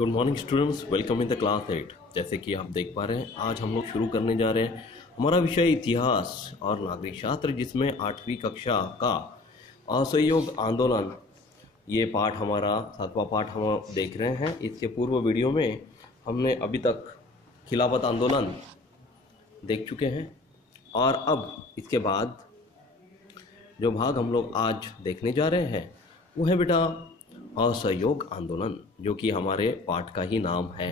Good morning students, welcome in the class 8। जैसे कि आप देख पा रहे हैं, आज हम लोग शुरू करने जा रहे हैं हमारा विषय इतिहास और नागरिक शास्त्र, जिसमें 8वीं कक्षा का असहयोग आंदोलन ये पाठ हमारा 7वां पाठ हम देख रहे हैं। इसके पूर्व वीडियो में हमने अभी तक खिलाफत आंदोलन देख चुके हैं और अब इसके बाद जो भाग हम लोग आज देखने जा रहे हैं वो है बेटा असहयोग आंदोलन, जो कि हमारे पाठ का ही नाम है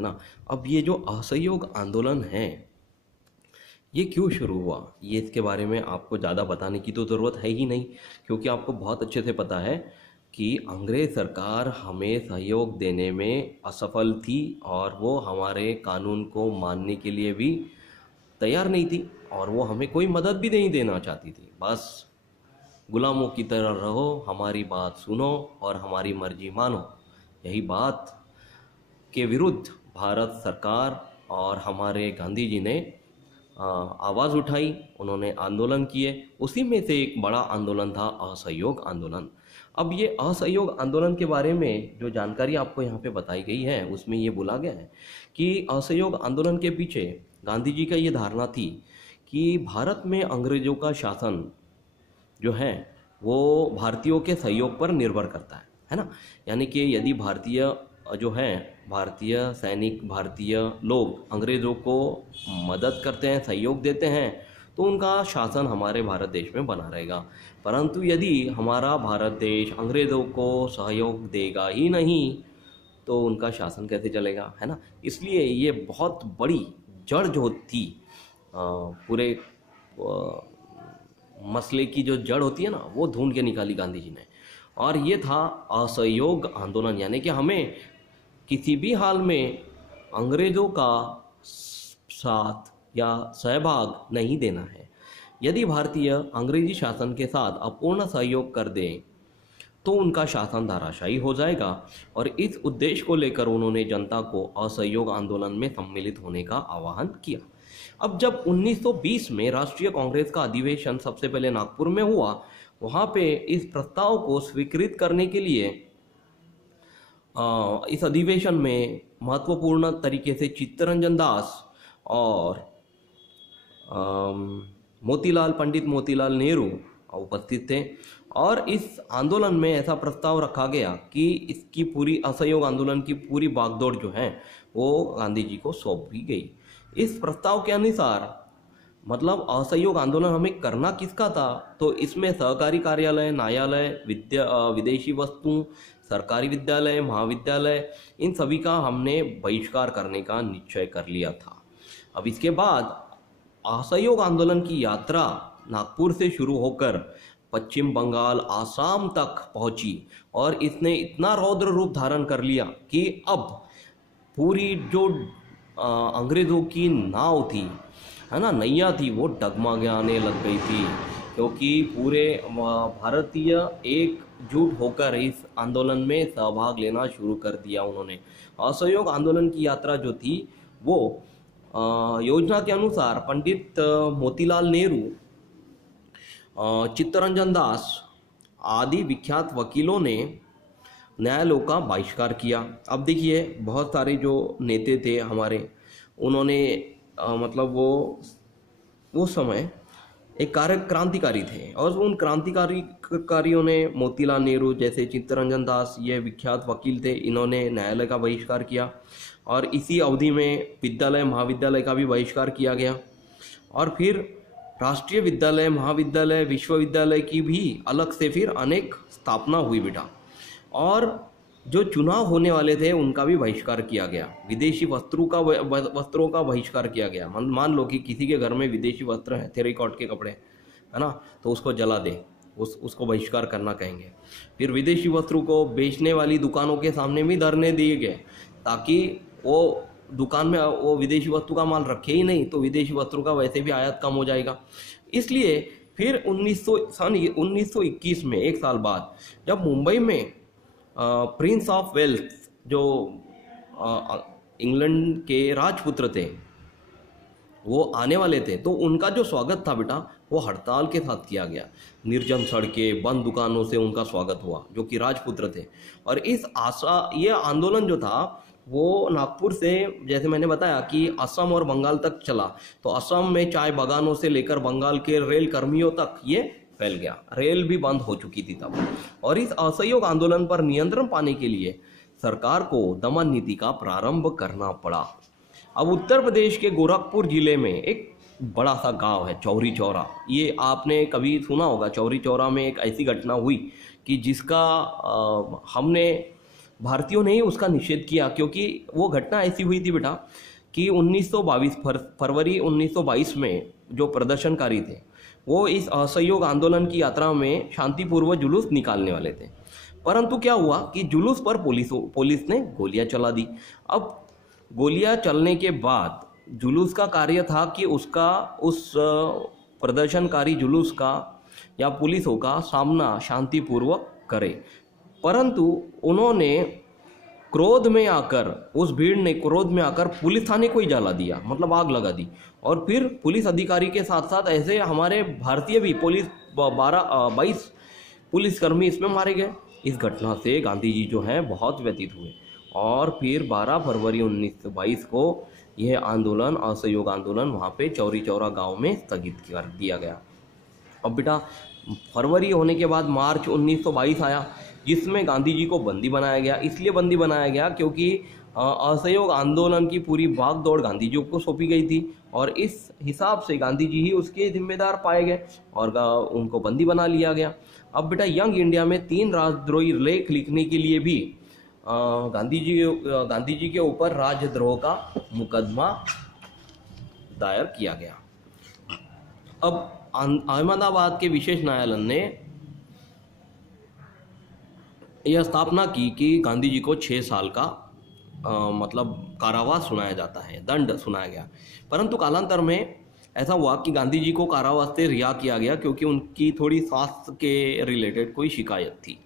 ना। अब ये जो असहयोग आंदोलन है ये क्यों शुरू हुआ, ये इसके बारे में आपको ज़्यादा बताने की तो ज़रूरत है ही नहीं, क्योंकि आपको बहुत अच्छे से पता है कि अंग्रेज़ सरकार हमें सहयोग देने में असफल थी और वो हमारे कानून को मानने के लिए भी तैयार नहीं थी और वो हमें कोई मदद भी नहीं देना चाहती थी। बस गुलामों की तरह रहो, हमारी बात सुनो और हमारी मर्जी मानो, यही बात के विरुद्ध भारत सरकार और हमारे गांधी जी ने आवाज़ उठाई, उन्होंने आंदोलन किए। उसी में से एक बड़ा आंदोलन था असहयोग आंदोलन। अब ये असहयोग आंदोलन के बारे में जो जानकारी आपको यहाँ पे बताई गई है उसमें ये बोला गया है कि असहयोग आंदोलन के पीछे गांधी जी का ये धारणा थी कि भारत में अंग्रेज़ों का शासन जो है वो भारतीयों के सहयोग पर निर्भर करता है ना। यानी कि यदि भारतीय सैनिक, भारतीय लोग अंग्रेज़ों को मदद करते हैं, सहयोग देते हैं, तो उनका शासन हमारे भारत देश में बना रहेगा। परंतु यदि हमारा भारत देश अंग्रेज़ों को सहयोग देगा ही नहीं तो उनका शासन कैसे चलेगा, है ना। इसलिए ये बहुत बड़ी जड़ जो थी पूरे मसले की, जो जड़ होती है ना, वो ढूंढ के निकाली गांधी जी ने, और ये था असहयोग आंदोलन। यानी कि हमें किसी भी हाल में अंग्रेज़ों का साथ या सहभाग नहीं देना है। यदि भारतीय अंग्रेजी शासन के साथ अपूर्ण सहयोग कर दें तो उनका शासन धराशायी हो जाएगा, और इस उद्देश्य को लेकर उन्होंने जनता को असहयोग आंदोलन में सम्मिलित होने का आह्वान किया। अब जब 1920 में राष्ट्रीय कांग्रेस का अधिवेशन सबसे पहले नागपुर में हुआ, वहाँ पे इस प्रस्ताव को स्वीकृत करने के लिए इस अधिवेशन में महत्वपूर्ण तरीके से चित्तरंजन दास और पंडित मोतीलाल नेहरू उपस्थित थे। और इस आंदोलन में ऐसा प्रस्ताव रखा गया कि इसकी पूरी असहयोग आंदोलन की पूरी बागडोर जो है वो गांधी जी को सौंप दी गई। इस प्रस्ताव के अनुसार मतलब असहयोग आंदोलन हमें करना किसका था, तो इसमें सहकारी कार्यालय, न्यायालय, विदेशी वस्तु, सरकारी विद्यालय, महाविद्यालय, इन सभी का हमने बहिष्कार करने का निश्चय कर लिया था। अब इसके बाद असहयोग आंदोलन की यात्रा नागपुर से शुरू होकर पश्चिम बंगाल, आसाम तक पहुंची और इसने इतना रौद्र रूप धारण कर लिया कि अब पूरी जो अंग्रेज़ों की नाव थी, है ना, नैया थी, वो डगमगाने लग गई थी, क्योंकि पूरे भारतीय एकजुट होकर इस आंदोलन में सहभाग लेना शुरू कर दिया उन्होंने। असहयोग आंदोलन की यात्रा जो थी वो योजना के अनुसार पंडित मोतीलाल नेहरू, चित्तरंजन दास आदि विख्यात वकीलों ने न्यायालयों का बहिष्कार किया। अब देखिए, बहुत सारे जो नेता थे हमारे, उन्होंने मतलब वो समय एक क्रांतिकारी थे, और उन क्रांतिकारियों ने मोतीलाल नेहरू जैसे चित्तरंजन दास, ये विख्यात वकील थे, इन्होंने न्यायालय का बहिष्कार किया। और इसी अवधि में विद्यालय, महाविद्यालय का भी बहिष्कार किया गया। और फिर राष्ट्रीय विद्यालय, महाविद्यालय, विश्वविद्यालय की भी अलग से फिर अनेक स्थापना हुई बेटा। और जो चुनाव होने वाले थे उनका भी बहिष्कार किया गया। विदेशी वस्त्रों का बहिष्कार किया गया। मान लो कि किसी के घर में विदेशी वस्त्र हैं, टेरिकॉट के कपड़े, है ना, तो उसको जला दे, उसको बहिष्कार करना कहेंगे। फिर विदेशी वस्त्रों को बेचने वाली दुकानों के सामने भी धरने दिए गए, ताकि वो दुकान में वो विदेशी वस्तु का माल रखे ही नहीं, तो विदेशी वस्त्रों का वैसे भी आयात कम हो जाएगा। इसलिए फिर 1921 में, एक साल बाद, जब मुंबई में प्रिंस ऑफ वेल्स, जो इंग्लैंड के राजपुत्र थे, वो आने वाले थे, तो उनका जो स्वागत था बेटा वो हड़ताल के साथ किया गया। निर्जन सड़कें, बंद दुकानों से उनका स्वागत हुआ, जो कि राजपुत्र थे। और ये आंदोलन जो था वो नागपुर से, जैसे मैंने बताया कि असम और बंगाल तक चला, तो असम में चाय बागानों से लेकर बंगाल के रेल कर्मियों तक ये फैल गया। रेल भी बंद हो चुकी थी तब। और इस असहयोग आंदोलन पर नियंत्रण पाने के लिए सरकार को दमन नीति का प्रारंभ करना पड़ा। अब उत्तर प्रदेश के गोरखपुर जिले में एक बड़ा सा गांव है चौरी चौरा। ये आपने कभी सुना होगा। चौरी चौरा में एक ऐसी घटना हुई कि जिसका हमने भारतीयों ने ही उसका निषेध किया, क्योंकि वो घटना ऐसी हुई थी बेटा कि 1922 फरवरी 1922 में जो प्रदर्शनकारी थे वो इस असहयोग आंदोलन की यात्रा में शांतिपूर्वक जुलूस निकालने वाले थे। परंतु क्या हुआ कि जुलूस पर पुलिस ने गोलियां चला दी। अब गोलियां चलने के बाद जुलूस का कार्य था कि उस प्रदर्शनकारी जुलूस का या पुलिसों का सामना शांतिपूर्वक करे। परंतु उन्होंने क्रोध में आकर, उस भीड़ ने क्रोध में आकर पुलिस थाने को ही जला दिया, मतलब आग लगा दी। और फिर पुलिस अधिकारी के साथ साथ ऐसे हमारे भारतीय भी 22 पुलिसकर्मी इसमें मारे गए। इस घटना से गांधी जी जो हैं बहुत व्यथित हुए और फिर 12 फरवरी 1922 को यह आंदोलन, असहयोग आंदोलन, वहाँ पे चौरी चौरा गाँव में स्थगित कर दिया गया। अब बेटा फरवरी होने के बाद मार्च 1922 आया, जिसमें गांधी जी को बंदी बनाया गया। इसलिए बंदी बनाया गया क्योंकि असहयोग आंदोलन की पूरी भागदौड़ गांधी जी को सौंपी गई थी और इस हिसाब से गांधी जी ही उसके जिम्मेदार पाए गए और उनको बंदी बना लिया गया। अब बेटा यंग इंडिया में 3 राजद्रोही लेख लिखने के लिए भी गांधी जी के ऊपर राजद्रोह का मुकदमा दायर किया गया। अब अहमदाबाद के विशेष न्यायालय ने यह स्थापना की कि गांधी जी को 6 साल का मतलब कारावास सुनाया जाता है, दंड सुनाया गया। परंतु कालांतर में ऐसा हुआ कि गांधी जी को कारावास से रिहा किया गया क्योंकि उनकी थोड़ी स्वास्थ्य के रिलेटेड कोई शिकायत थी,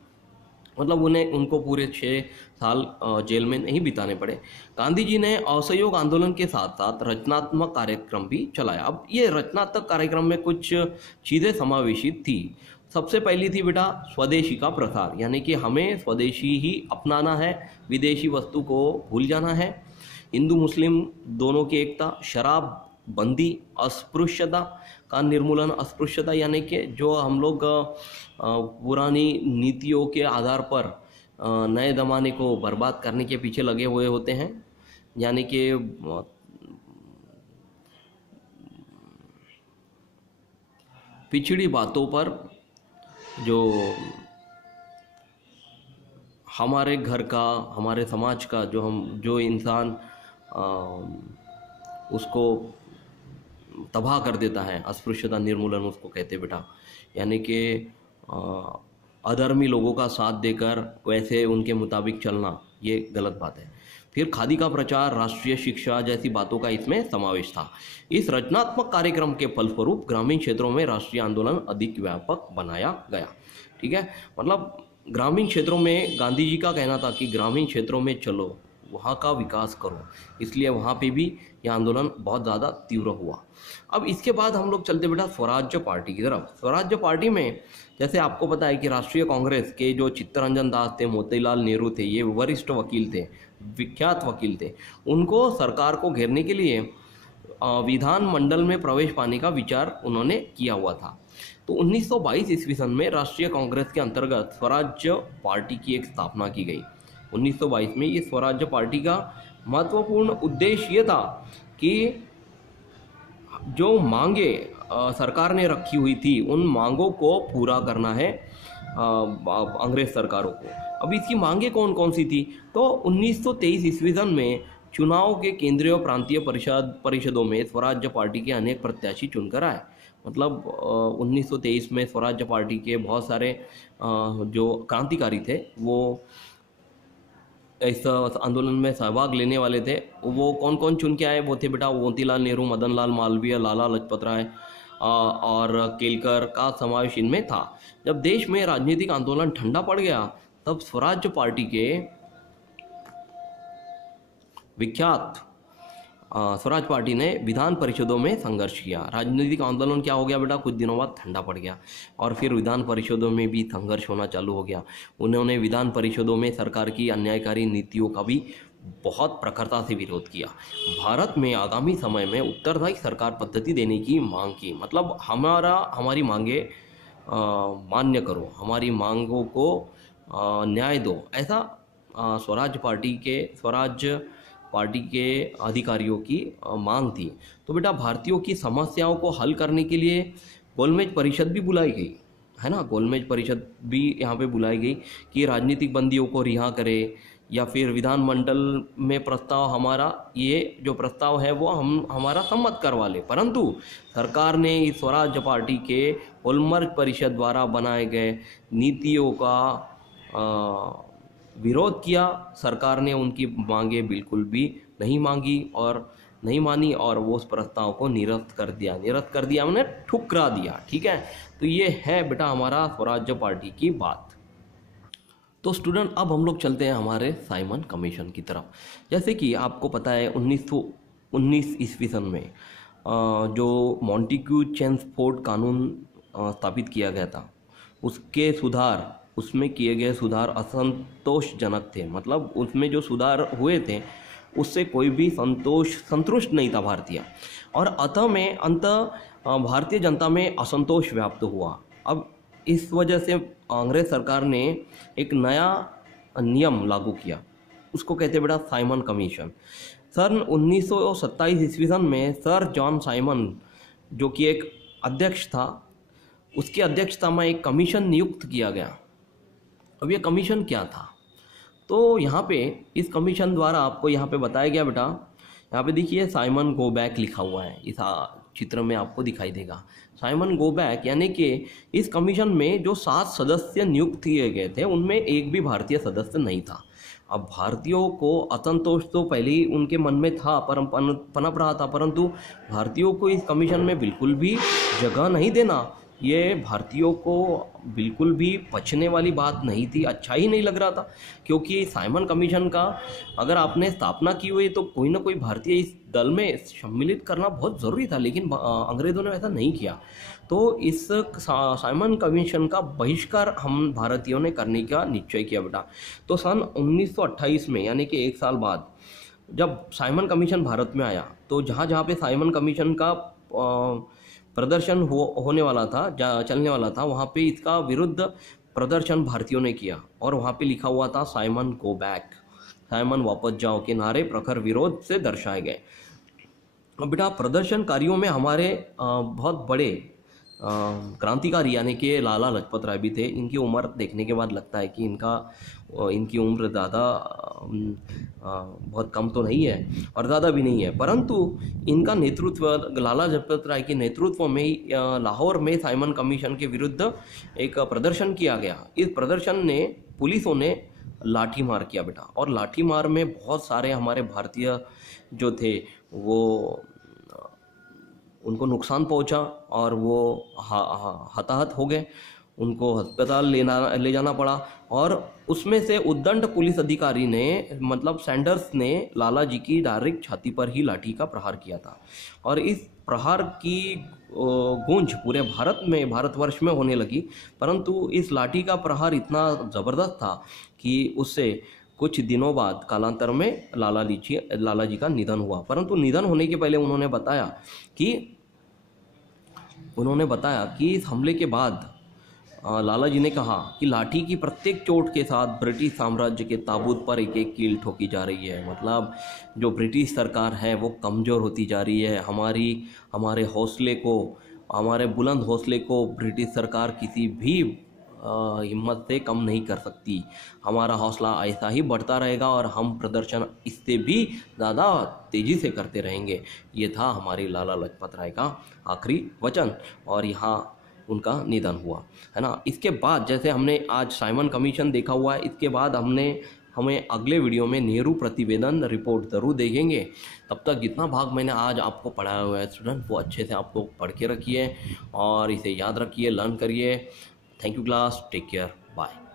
मतलब उनको पूरे 6 साल जेल में नहीं बिताने पड़े। गांधी जी ने असहयोग आंदोलन के साथ साथ रचनात्मक कार्यक्रम भी चलाया। अब ये रचनात्मक कार्यक्रम में कुछ चीज़ें समावेशित थी। सबसे पहली थी बेटा स्वदेशी का प्रसार, यानी कि हमें स्वदेशी ही अपनाना है, विदेशी वस्तु को भूल जाना है। हिंदू मुस्लिम दोनों की एकता, शराब बंदी, अस्पृश्यता का निर्मूलन। अस्पृश्यता यानी कि जो हम लोग पुरानी नीतियों के आधार पर नए ज़माने को बर्बाद करने के पीछे लगे हुए होते हैं, यानी कि पिछड़ी बातों पर जो हमारे घर का, हमारे समाज का जो इंसान उसको तबाह कर देता है, अस्पृश्यता निर्मूलन उसको कहते बेटा। यानी कि अधर्मी लोगों का साथ देकर वैसे उनके मुताबिक चलना, ये गलत बात है। फिर खादी का प्रचार, राष्ट्रीय शिक्षा जैसी बातों का इसमें समावेश था। इस रचनात्मक कार्यक्रम के फलस्वरूप ग्रामीण क्षेत्रों में राष्ट्रीय आंदोलन अधिक व्यापक बनाया गया। ठीक है, मतलब ग्रामीण क्षेत्रों में गांधी जी का कहना था कि ग्रामीण क्षेत्रों में चलो, वहाँ का विकास करो, इसलिए वहाँ पे भी यह आंदोलन बहुत ज़्यादा तीव्र हुआ। अब इसके बाद हम लोग चलते बेटा स्वराज्य पार्टी की तरफ। स्वराज्य पार्टी में जैसे आपको पता है कि राष्ट्रीय कांग्रेस के जो चित्तरंजन दास थे, मोतीलाल नेहरू थे, ये वरिष्ठ वकील थे, विख्यात वकील थे। उनको सरकार को घेरने के लिए विधान मंडल में प्रवेश पाने का विचार उन्होंने किया हुआ था। तो 1922 ईस्वी सन में राष्ट्रीय कांग्रेस के अंतर्गत स्वराज्य पार्टी की एक स्थापना की गई। 1922 में ये स्वराज्य पार्टी का महत्वपूर्ण उद्देश्य ये था कि जो मांगे सरकार ने रखी हुई थी, उन मांगों को पूरा करना है अंग्रेज सरकारों को। अब इसकी मांगे कौन कौन सी थी? तो 1923 ईस्वी सन में चुनाव के केंद्रीय और प्रांतीय परिषदों में स्वराज्य पार्टी के अनेक प्रत्याशी चुनकर आए। मतलब 1923 में स्वराज्य पार्टी के बहुत सारे जो क्रांतिकारी थे वो इस आंदोलन में सहभाग लेने वाले थे। वो कौन कौन चुन के आए? वो थे बेटा मोतीलाल नेहरू, मदन लाल मालवीय, लाला लाजपत राय और केलकर का समावेश इनमें था। जब देश में राजनीतिक आंदोलन ठंडा पड़ गया तब स्वराज्य पार्टी के विख्यात स्वराज पार्टी ने विधान परिषदों में संघर्ष किया। राजनीतिक आंदोलन क्या हो गया बेटा, कुछ दिनों बाद ठंडा पड़ गया और फिर विधान परिषदों में भी संघर्ष होना चालू हो गया। उन्होंने विधान परिषदों में सरकार की अन्यायकारी नीतियों का भी बहुत प्रखरता से विरोध किया। भारत में आगामी समय में उत्तरदायी सरकार पद्धति देने की मांग की, मतलब हमारी मांगे मान्य करो, हमारी मांगों को न्याय दो, ऐसा स्वराज पार्टी के अधिकारियों की मांग थी। तो बेटा भारतीयों की समस्याओं को हल करने के लिए गोलमेज परिषद भी बुलाई गई, है ना। गोलमेज परिषद भी यहाँ पे बुलाई गई कि राजनीतिक बंदियों को रिहा करे या फिर विधानमंडल में प्रस्ताव हमारा, ये जो प्रस्ताव है वो हमारा सम्मत करवा ले। परंतु सरकार ने इस स्वराज पार्टी के गोलमेज परिषद द्वारा बनाए गए नीतियों का विरोध किया। सरकार ने उनकी मांगे बिल्कुल भी नहीं मानी और वो उस प्रस्ताव को निरस्त कर दिया, उन्हें ठुकरा दिया। ठीक है, तो ये है बेटा हमारा स्वराज पार्टी की बात। तो स्टूडेंट अब हम लोग चलते हैं हमारे साइमन कमीशन की तरफ। जैसे कि आपको पता है 1919 ईस्वी सन में जो मॉन्टेग्यू चेम्सफोर्ड कानून स्थापित किया गया था, उसमें किए गए सुधार असंतोषजनक थे। मतलब उसमें जो सुधार हुए थे उससे कोई भी संतुष्ट नहीं था भारतीय, और अंत भारतीय जनता में असंतोष व्याप्त हुआ। अब इस वजह से अंग्रेज सरकार ने एक नया नियम लागू किया, उसको कहते हैं बेटा साइमन कमीशन। सन 1927 ईस्वी सन में सर जॉन साइमन जो कि एक अध्यक्ष था, उसकी अध्यक्षता में एक कमीशन नियुक्त किया गया। अब ये कमीशन क्या था, तो यहाँ पे इस कमीशन द्वारा आपको यहाँ पे बताया गया बेटा, यहाँ पे देखिए साइमन गो बैक लिखा हुआ है, इस चित्र में आपको दिखाई देगा साइमन गो बैक, यानी कि इस कमीशन में जो 7 सदस्य नियुक्त किए गए थे उनमें एक भी भारतीय सदस्य नहीं था। अब भारतीयों को असंतोष तो पहले ही उनके मन में था, पनप रहा था, परंतु भारतीयों को इस कमीशन में बिल्कुल भी जगह नहीं देना, ये भारतीयों को बिल्कुल भी पचने वाली बात नहीं थी, अच्छा ही नहीं लग रहा था। क्योंकि साइमन कमीशन का अगर आपने स्थापना की हुई तो कोई ना कोई भारतीय इस दल में सम्मिलित करना बहुत ज़रूरी था, लेकिन अंग्रेज़ों ने ऐसा नहीं किया। तो इस साइमन कमीशन का बहिष्कार हम भारतीयों ने करने का निश्चय किया बेटा। तो सन 1928 में, यानी कि 1 साल बाद जब साइमन कमीशन भारत में आया, तो जहाँ पे साइमन कमीशन का प्रदर्शन होने वाला था, चलने वाला था, वहाँ पे इसका विरुद्ध प्रदर्शन भारतीयों ने किया और वहाँ पे लिखा हुआ था साइमन गो बैक, साइमन वापस जाओ के नारे प्रखर विरोध से दर्शाए गए। अब बेटा प्रदर्शनकारियों में हमारे बहुत बड़े क्रांतिकारी यानी कि लाला लाजपत राय भी थे। इनकी उम्र देखने के बाद लगता है कि इनकी उम्र ज़्यादा बहुत कम तो नहीं है और ज़्यादा भी नहीं है, परंतु इनका नेतृत्व, लाला लाजपत राय के नेतृत्व में लाहौर में साइमन कमीशन के विरुद्ध एक प्रदर्शन किया गया। इस प्रदर्शन ने पुलिसों ने लाठी मार किया बेटा, और लाठी मार में बहुत सारे हमारे भारतीय जो थे वो उनको नुकसान पहुंचा और वो हताहत हो गए, उनको अस्पताल ले जाना पड़ा। और उसमें से उद्दंड पुलिस अधिकारी ने, मतलब सैंडर्स ने, लाला जी की डायरेक्ट छाती पर ही लाठी का प्रहार किया था। और इस प्रहार की गूंज पूरे भारतवर्ष में होने लगी, परंतु इस लाठी का प्रहार इतना ज़बरदस्त था कि उससे कुछ दिनों बाद कालांतर में लाला जी का निधन हुआ। परंतु निधन होने के पहले उन्होंने बताया कि इस हमले के बाद लाला जी ने कहा कि लाठी की प्रत्येक चोट के साथ ब्रिटिश साम्राज्य के ताबूत पर एक एक कील ठोकी जा रही है। मतलब जो ब्रिटिश सरकार है वो कमज़ोर होती जा रही है। हमारे बुलंद हौसले को ब्रिटिश सरकार किसी भी हिम्मत से कम नहीं कर सकती। हमारा हौसला ऐसा ही बढ़ता रहेगा और हम प्रदर्शन इससे भी ज़्यादा तेज़ी से करते रहेंगे। ये था हमारे लाला लाजपत राय का आखिरी वचन और यहाँ उनका निधन हुआ, है ना। इसके बाद जैसे हमने आज साइमन कमीशन देखा हुआ है, इसके बाद हमें अगले वीडियो में नेहरू प्रतिवेदन रिपोर्ट ज़रूर देखेंगे। तब तक जितना भाग मैंने आज आपको पढ़ाया हुआ है स्टूडेंट, वो अच्छे से आप लोग पढ़ के रखिए और इसे याद रखिए, लर्न करिए। Thank you class, take care, bye.